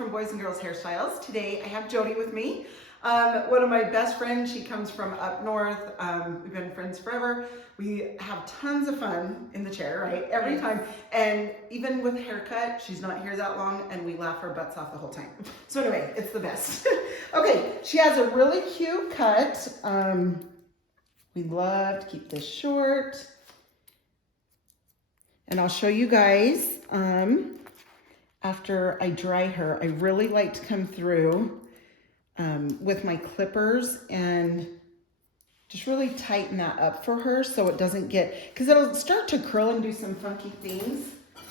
from Boys and Girls Hairstyles. Today I have Jody with me. One of my best friends. She comes from up north. We've been friends forever. We have tons of fun in the chair, right? Every time. And even with haircut, she's not here that long and we laugh our butts off the whole time. So anyway, it's the best. Okay, she has a really cute cut. We love to keep this short. And I'll show you guys after I dry her. I really like to come through with my clippers and just really tighten that up for her so it doesn't get, because it'll start to curl and do some funky things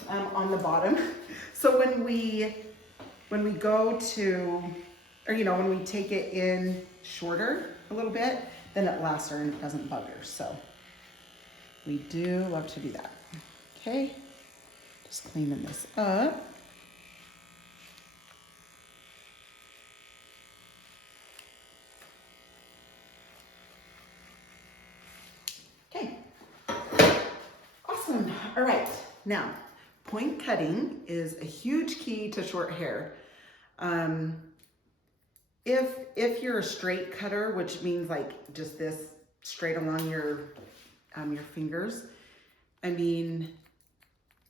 on the bottom. So when we go to, or when we take it in shorter a little bit, then it lasts her and it doesn't bug her. So we do love to do that. Okay, just cleaning this up. Okay, awesome. All right, now point cutting is a huge key to short hair. If you're a straight cutter, which means like just this straight along your fingers, I mean,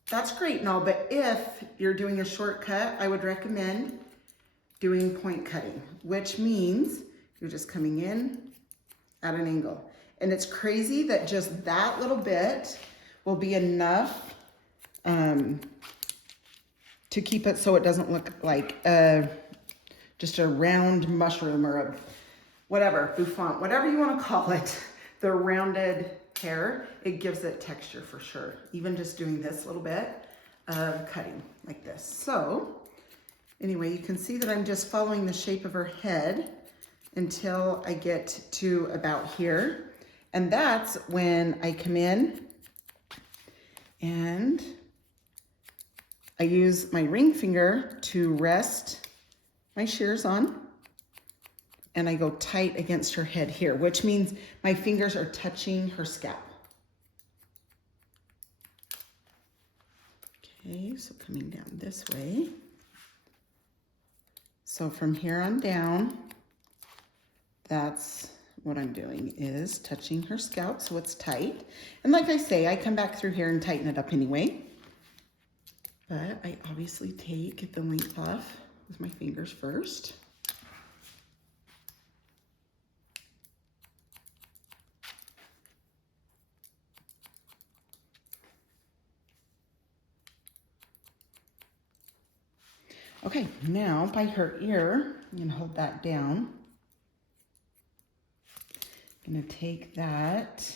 that's great and all, but if you're doing a shortcut, I would recommend doing point cutting, which means you're just coming in at an angle. And it's crazy that just that little bit will be enough to keep it so it doesn't look like just a round mushroom or a whatever, bouffant, whatever you want to call it, the rounded hair. It gives it texture for sure. Even just doing this little bit of cutting like this. So anyway, you can see that I'm just following the shape of her head until I get to about here. And that's when I come in and I use my ring finger to rest my shears on. And I go tight against her head here, which means my fingers are touching her scalp. Okay, so coming down this way. So from here on down, that's what I'm doing, is touching her scalp so it's tight. And like I say, I come back through here and tighten it up anyway. But I obviously take the length off with my fingers first. Okay, now by her ear, I'm gonna hold that down. I'm gonna take that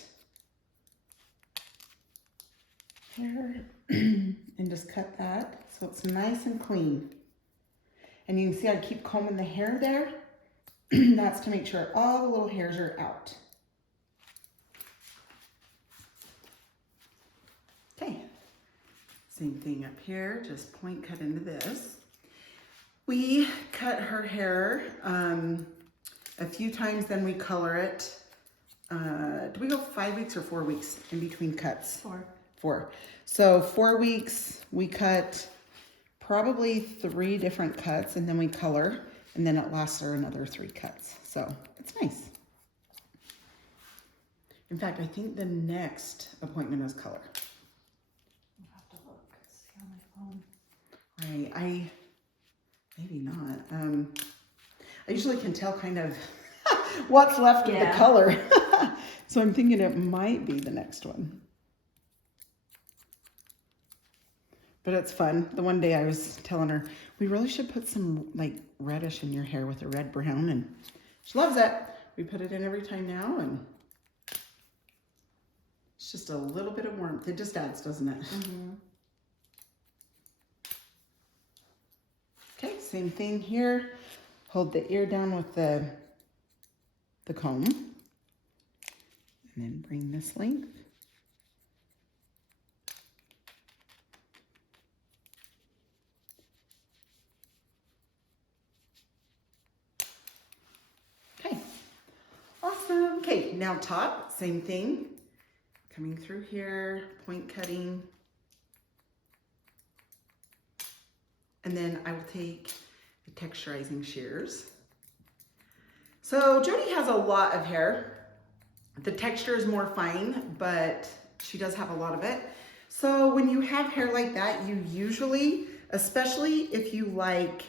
hair and just cut that so it's nice and clean. And you can see I keep combing the hair there. That's to make sure all the little hairs are out. Okay, same thing up here, just point cut into this. We cut her hair a few times, then we color it. Do we go 5 weeks or 4 weeks in between cuts? 4. 4. So 4 weeks, we cut probably 3 different cuts and then we color, and then it lasts her another 3 cuts. So it's nice. In fact, I think the next appointment is color. I'll have to look, see on my phone. Right, maybe not. I usually can tell kind of what's left of the color. So I'm thinking it might be the next one. But it's fun. The one day I was telling her, we really should put some like reddish in your hair with a red brown, and she loves it. We put it in every time now, and it's just a little bit of warmth. It just adds, doesn't it? Mm-hmm. Okay, same thing here. Hold the ear down with the comb. And then bring this length. Okay, awesome. Okay, now top, same thing. Coming through here, point cutting. And then I will take texturizing shears. So Jody has a lot of hair. The texture is more fine, but she does have a lot of it. So when you have hair like that, you usually, especially if you like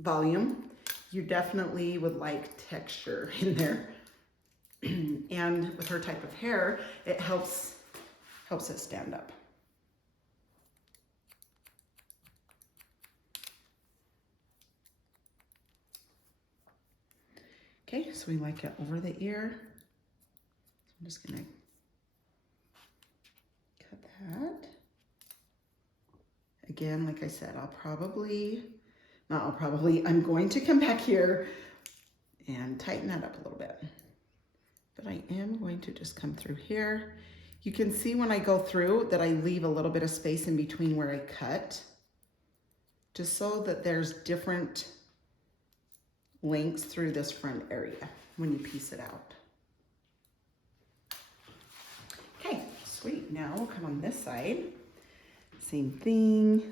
volume, you definitely would like texture in there. And with her type of hair, it helps it stand up. Okay, so we like it over the ear. So I'm just gonna cut that. Again, like I said, I'm going to come back here and tighten that up a little bit. But I am going to just come through here. You can see when I go through that I leave a little bit of space in between where I cut, just so that there's different lengths through this front area when you piece it out. Okay, sweet. Now we'll come on this side. Same thing.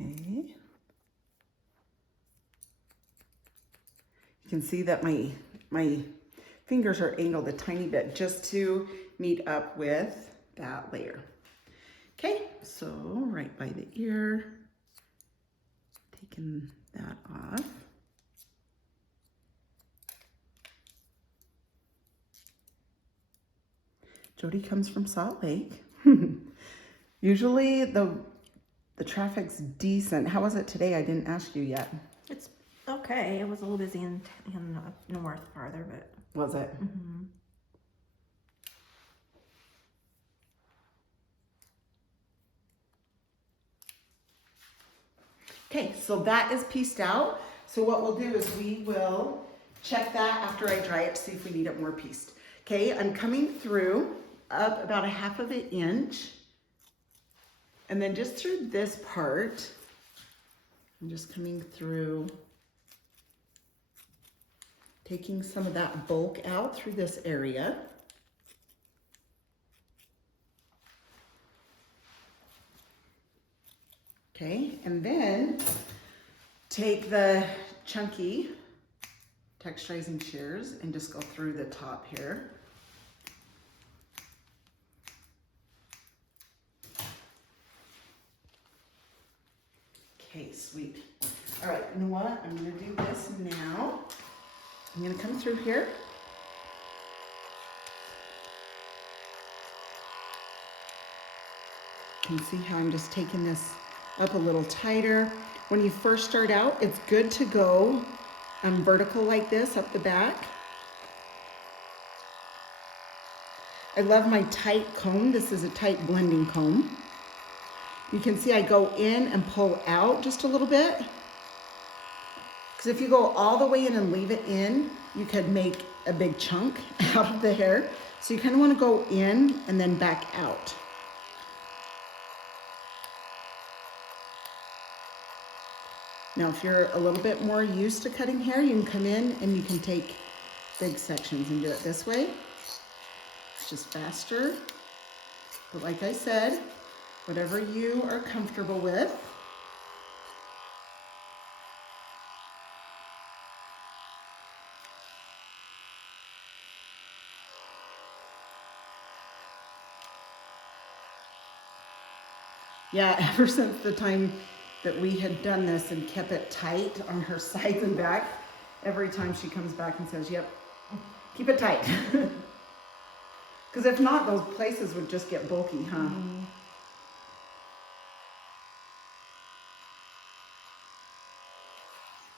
Okay. You can see that my fingers are angled a tiny bit just to meet up with that layer. Okay, so right by the ear, taking that off. Jody comes from Salt Lake. Usually the traffic's decent. How was it today? I didn't ask you yet. It's okay. It was a little busy in north farther, but. Was it? Mm-hmm. Okay, so that is pieced out. So what we'll do is we will check that after I dry it to see if we need it more pieced. Okay, I'm coming through up about 1/2 inch. And then just through this part, I'm just coming through, taking some of that bulk out through this area. Okay, and then take the chunky texturizing shears and just go through the top here. Okay, sweet. All right, you know what? I'm gonna do this now. I'm gonna come through here. You can see how I'm just taking this up a little tighter. When you first start out, it's good to go vertical like this up the back. I love my tight comb. This is a tight blending comb. You can see I go in and pull out just a little bit. Because if you go all the way in and leave it in, you could make a big chunk out of the hair. So you kind of want to go in and then back out. Now, if you're a little bit more used to cutting hair, you can come in and you can take big sections and do it this way. It's just faster. But like I said, whatever you are comfortable with. Yeah, ever since the time that we had done this and kept it tight on her sides and back, every time she comes back and says, yep, keep it tight. Because if not, those places would just get bulky, huh? Mm-hmm.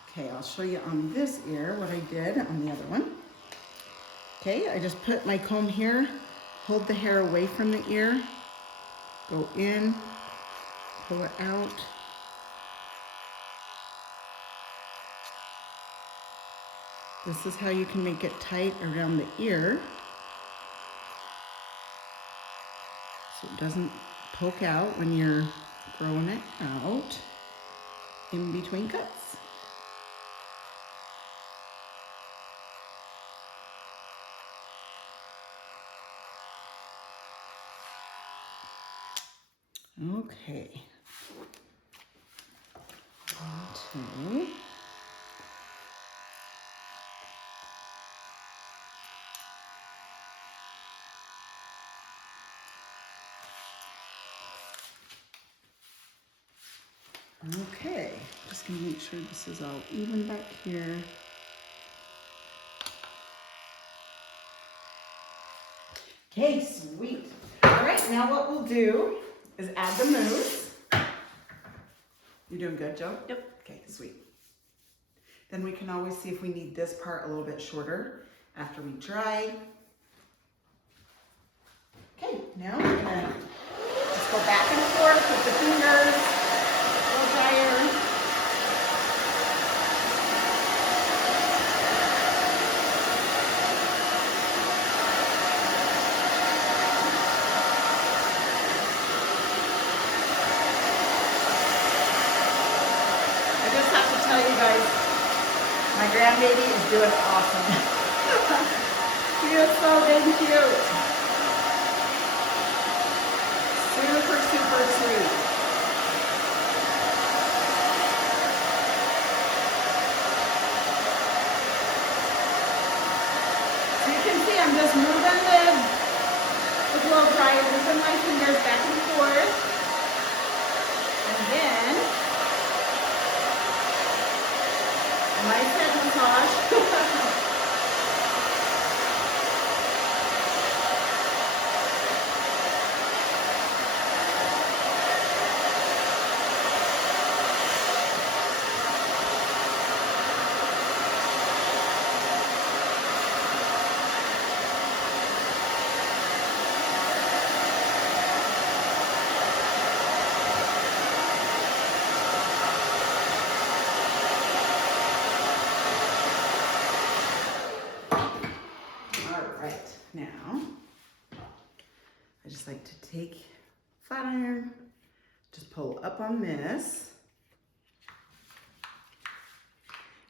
Okay, I'll show you on this ear what I did on the other one. Okay, I just put my comb here, hold the hair away from the ear, go in, pull it out. This is how you can make it tight around the ear so it doesn't poke out when you're growing it out in between cuts. Okay. 1, 2. Okay, just gonna make sure this is all even back here. Okay, sweet. All right, now what we'll do is add the mousse. You doing good, Joe? Yep. Okay, sweet. Then we can always see if we need this part a little bit shorter after we dry. Okay, now we're gonna just go back and forth with the fingers, blow dryer. I just have to tell you guys, my grandbaby is doing awesome. She is so dang cute. Super, super sweet. So you can see I'm just moving the blow dryer, moving my fingers back and forth. And then, nice head massage. Now, I just like to take flat iron, just pull up on this.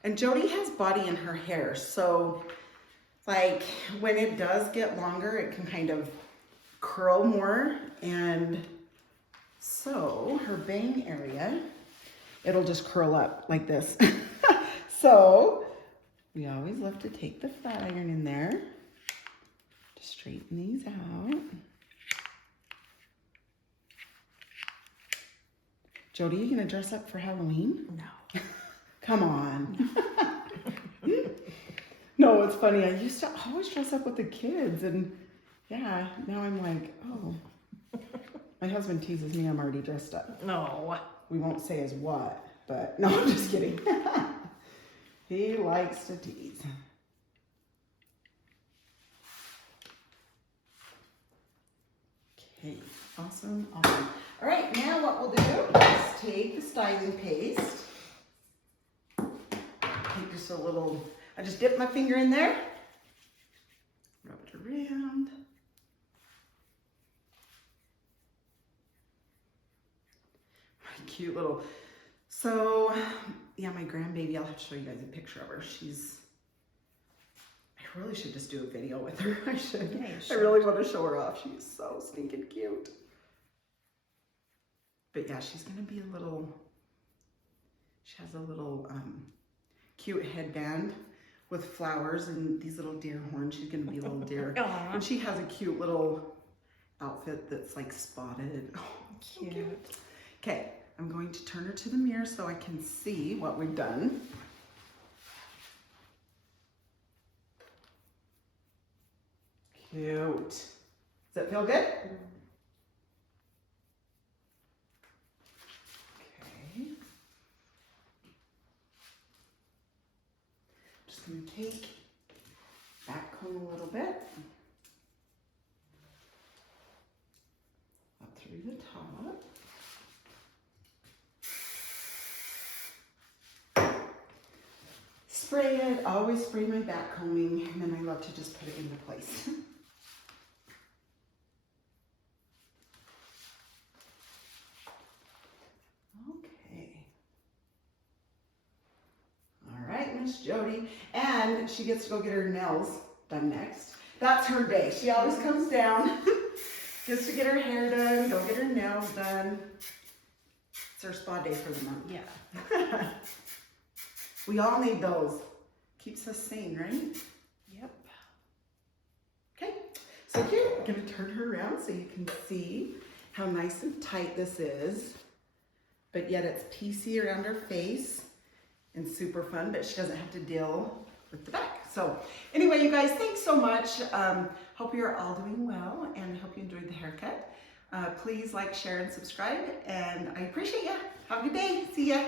And Jody has body in her hair, so like when it does get longer, it can kind of curl more. And so her bang area, it'll just curl up like this. So we always love to take the flat iron in there. Straighten these out. Jody, you gonna dress up for Halloween? No. Come on. No, it's funny. I used to always dress up with the kids, and yeah, now I'm like, oh. My husband teases me I'm already dressed up. No. We won't say as what, but no, I'm just kidding. He likes to tease. Okay, awesome, awesome. All right, now what we'll do is take the styling paste. Take just a little, I just dip my finger in there. Rub it around. My cute little, so yeah, my grandbaby, I'll have to show you guys a picture of her. I really should just do a video with her. I should. Yeah, I really want to show her off. She's so stinking cute. But yeah, she's going to be a little, she has a little cute headband with flowers and these little deer horns. She's going to be a little deer. And she has a cute little outfit that's like spotted. Oh, cute. So cute. Okay, I'm going to turn her to the mirror so I can see what we've done. Cute. Does that feel good? Okay. Just going to take back comb a little bit. Up through the top. Spray it. Always spray my back combing, and then I love to just put it into place. Miss Jody, and she gets to go get her nails done next. That's her day. She always comes down, gets to get her hair done, go get her nails nails done. It's our spa day for the month. Yeah. We all need those. Keeps us sane, right? Yep. Okay, so here, I'm gonna turn her around so you can see how nice and tight this is, but yet it's piecey around her face and super fun, but she doesn't have to deal with the back. So anyway, you guys, thanks so much. Hope you're all doing well and hope you enjoyed the haircut. Please like, share, and subscribe, and I appreciate you. Have a good day. See ya.